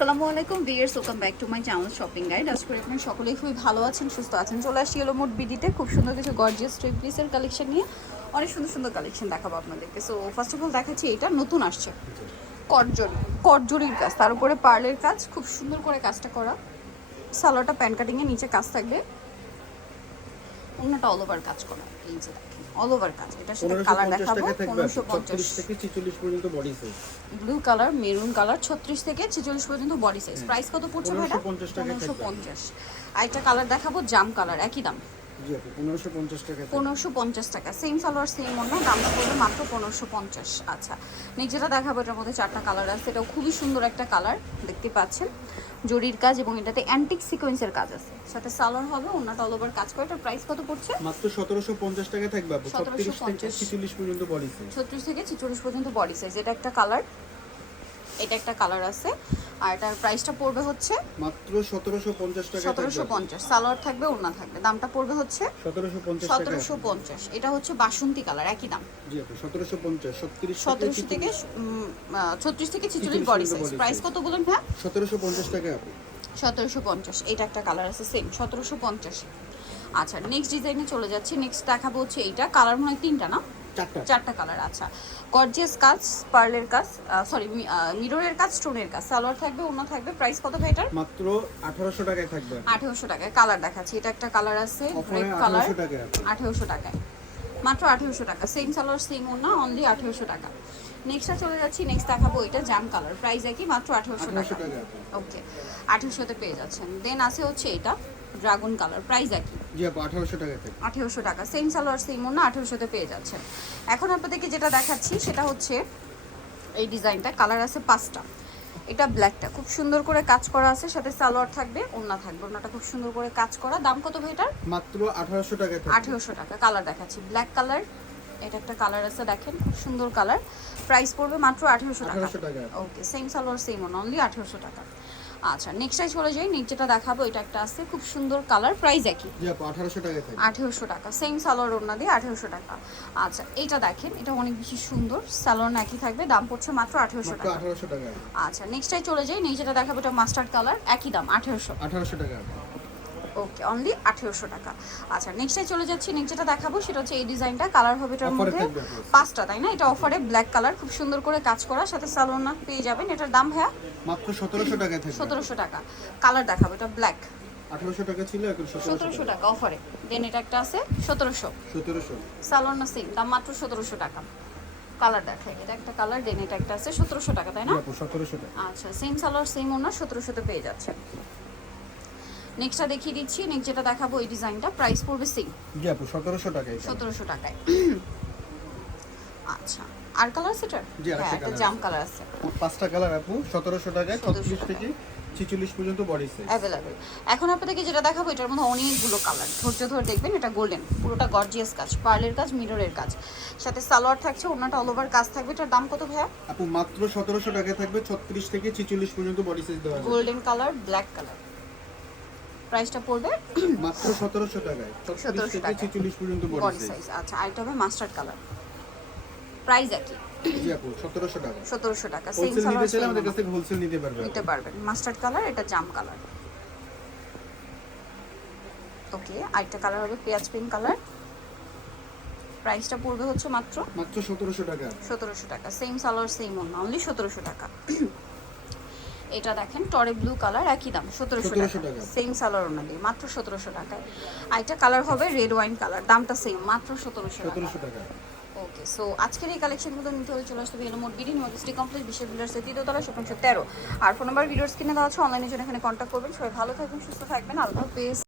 আসসালামু আলাইকুম viewers welcome back to my channel shopping guide আজ করে আপনারা সকলেই খুবই ভালো আছেন, সুস্থ আছেন। চলে আসি এলো মোট বিডিতে, খুব সুন্দর কিছু গর্জিয়াস থ্রি পিসের কালেকশন নিয়ে। অনেক সুন্দর সুন্দর কালেকশন দেখাবো আপনাদেরকে। সো ফার্স্ট অফ অল দেখাচ্ছি এটা, নতুন আসছে। কটজরি করজরির কাজ, তার উপরে পার্লের কাজ, খুব সুন্দর করে কাজটা করা। সালোয়ারটা প্যান কাটিংয়ে নিচে কাজ থাকবে। অন্যটা অল ওভার কাজ করা, এই যে দেখেন। অল ওভার কাজ। এটার সাথে কালার দেখাবো পনেরোশো পঞ্চাশ। থেকে ছেচল্লিশ পর্যন্ত body size blue colour maroon colour ছত্রিশ থেকে ছেচল্লিশ পর্যন্ত বডি সাইজ প্রাইস কত পড়ছে ভাইটা 1550 টাকায় পনেরোশো পঞ্চাশ। আর একটা কালার দেখাবো জাম কালার একই দাম। জি আপু পনেরোশো পঞ্চাশ টাকা থেকে। পনেরোশো পঞ্চাশ টাকা। সেম সালোয়ার সেম অন্য দামটা পড়বে মাত্র পনেরোশো পঞ্চাশ। আচ্ছা নেক্সট যেটা দেখাবো এটার মধ্যে চারটা কালার আছে। এটাও খুবই সুন্দর একটা কালার দেখতে পাচ্ছেন। জরির কাজ এবং এটাতে অ্যান্টিক সিকোয়েন্সের কাজ আছে। সাথে সালোয়ার হবে ওনা অল ওভার কাজ করে। এটার প্রাইস কত পড়ছে? মাত্র সতেরোশো পঞ্চাশ টাকা থাকবে আপু। ছত্রিশ থেকে 1750 পর্যন্ত বডি সাইজ ছত্রিশ থেকে ছেচল্লিশ পর্যন্ত বডি সাইজ এটা একটা কালার এটা একটা কালার আছে। আর এটার প্রাইসটা পড়বে হচ্ছে মাত্র সতেরোশো পঞ্চাশ টাকা সতেরোশো পঞ্চাশ। সালোয়ার থাকবে ওড়না থাকবে। দামটা পড়বে হচ্ছে সতেরোশো পঞ্চাশ টাকা। সতেরোশো পঞ্চাশ। এটা হচ্ছে বাসন্তী কালার একই দাম। জি আপু সতেরোশো পঞ্চাশ ছত্রিশ সতেরোশো থেকে ছত্রিশ থেকে ছিচল্লিশ বডি সাইজ প্রাইস কত বলুন ভাই? সতেরোশো পঞ্চাশ টাকা আপু সতেরোশো পঞ্চাশ। এটা একটা কালার আছে সেম সতেরোশো পঞ্চাশ। আচ্ছা নেক্সট ডিজাইনে চলে যাচ্ছি। নেক্সট দেখাবো হচ্ছে এইটা। কালার মনে হয় তিনটা না? চারটা। চারটা কালার আচ্ছা। গর্জিয়াস কাজ পার্লের কাজ সরি মিররের কাজ স্টোনের কাজ। সালোয়ার থাকবে অন্য থাকবে প্রাইস কত ভাই এটার মাত্র আঠারোশো টাকায় থাকবে। আঠেরোশো টাকায়। কালার দেখাচ্ছি এটা একটা কালার আছে রেড কালার আঠারোশো টাকা আপু আঠেরোশো টাকায়। মাত্র আঠেরোশো টাকা। সেম সালোয়ার সেম ওনা অনলি আঠেরোশো টাকা। নেক্সটটা চলে যাচ্ছি নেক্সট দেখাবো এটা জাম কালার প্রাইস একই মাত্র আঠেরোশো আঠারোশো টাকা টাকা আপু ওকে আঠেরোশোতে পেয়ে যাচ্ছেন। দেন আছে হচ্ছে এটা। ড্রাগন কালার প্রাইস একই। জি আপু আঠারোশো টাকা থাকবে আঠেরোশো টাকা সেম সালোয়ার সেম ওনা আঠেরোশোতে পেয়ে যাচ্ছেন এখন আপনাদেরকে যেটা দেখাচ্ছি সেটা হচ্ছে এই ডিজাইনটা কালার আছে পাঁচটা। এটা ব্ল্যাকটা খুব সুন্দর করে কাজ করা আছে সাথে সালোয়ার থাকবে ওন্না থাকবে ওন্নাটা খুব সুন্দর করে কাজ করা। দাম কত ভাই এটার? মাত্র আঠারোশো টাকা থাকবে আঠেরোশো টাকা কালার দেখাচ্ছি। ব্ল্যাক কালার এটা একটা কালার আছে দেখেন খুব সুন্দর কালার। প্রাইস পড়বে মাত্র আঠেরোশো টাকা। টাকা। ওকে সেম সালোয়ার সেম ওন অনলি আঠেরোশো টাকা। আচ্ছা নেক্সটটাই চলে যাই নেক্সট যেটা দেখাবো এটা একটা আছে খুব সুন্দর কালার প্রাইস একই। আঠারোশো টাকা সেম সালোয়ার ওড়না দিয়ে আঠেরোশো টাকা। আচ্ছা এটা দেখেন এটা অনেক বেশি সুন্দর সালোয়ার একই থাকবে দাম পড়ছে মাত্র আঠেরোশো টাকা। আঠারোশো টাকা আচ্ছা নেক্সটটাই চলে যাই নেক্সট যেটা দেখাবো এটা মাস্টার্ড কালার একই দাম আঠেরোশো। আঠারোশো টাকা। ওকে অনলি আঠেরোশো টাকা। আচ্ছা নেক্সটে চলে যাচ্ছি নেক্সট যেটা দেখাবো সেটা হচ্ছে এই ডিজাইনটা। কালার হবে এটার মধ্যে পাঁচটা তাই না? এটা অফারে ব্ল্যাক কালার খুব সুন্দর করে কাজ করা সাথে সালোনা পেয়ে যাবেন। এটার দাম হ্যাঁ মাত্র সতেরোশো টাকা সতেরোশো টাকা। কালার দেখাবো এটা ব্ল্যাক আঠারোশো টাকা ছিল এখন সতেরোশো সতেরোশো টাকা অফারে দেন এটা একটা আছে সতেরোশো। সতেরোশো। সালোনা সেম দাম মাত্র সতেরোশো টাকা। কালার দেখাই এটা একটা কালার দেন এটা একটা আছে সতেরোশো টাকা তাই না? আপু সতেরোশো টাকা। আচ্ছা সেম সালোয়ার সেম ওনার সতেরোশোতে পেয়ে যাচ্ছে। নেক্সটটা দেখিয়ে দিচ্ছি। নেক্সট যেটা দেখাবো এই ডিজাইনটা প্রাইস পড়বে সেম জি আপু সতেরোশো টাকায় সতেরোশো টাকায়। আচ্ছা আর কালার আছে এটার জি, আরেকটা হ্যাঁ একটা জাম কালার আছে। পাঁচটা কালার আপু সতেরোশো টাকায় 1700 টাকা। থেকে ছিচল্লিশ পর্যন্ত বডি সাইজ অ্যাভেলেবেল এখন আপনাদেরকে যেটা দেখাবো এটার মধ্যে অনেকগুলো কালার ধৈর্য ধরে দেখবেন এটা গোল্ডেন পুরোটা গর্জিয়াস কাজ পার্লের কাজ মিররের কাজ। সাথে সালোয়ার থাকছে ওনাটা অল ওভার কাজ থাকবে। এটার দাম কত ভাইয়া? আপু মাত্র সতেরোশো টাকায় থাকবে ছত্রিশ থেকে ছিচল্লিশ পর্যন্ত বডি সাইজ দেওয়া গোল্ডেন কালার ব্ল্যাক কালার প্রাইসটা পড়বে মাত্র সতেরোশো টাকায় 1700 থেকে টাকায়। ছিচল্লিশ পর্যন্ত বডি সাইজ আচ্ছা আরেকটা হবে মাস্টার্ড কালার প্রাইস একই। সতেরোশো টাকা। সেম হোলসেল নিতে পারবেন মাস্টার্ড কালার এটা জাম কালার ওকে আরেকটা কালার হবে পেঁয়াজ পিঙ্ক কালার প্রাইসটা পড়বে হচ্ছে মাত্র মাত্র সতেরোশো টাকা। সতেরোশো টাকা সেম সালোয়ার সেম অন্য অনলি সতেরোশো টাকা। এটা দেখেন টরে ব্লু কালার একই দাম সতেরোশো টাকা। সেম সালোয়ার ওনা দিয়ে মাত্র সতেরোশো টাকায়। আর একটা কালার হবে রেড ওয়াইন কালার দামটা সেম মাত্র সতেরোশো টাকা। ওকে সো আজকের এই কালেকশনগুলো নিতে হলে চলে আসতে হবে মোট বিডি নিউজটি কমপ্লিট বিশ্বের বিল্ডার্সের তৃতীয়তলা শতাংশ তেরো। আর ফোন নাম্বার ভিডিওস কিনে দেওয়া আছে অনলাইনে জন্য এখানে কন্ট্যাক্ট করবেন। সবাই ভালো থাকবেন সুস্থ থাকবেন আল্লাহ হাফেজ।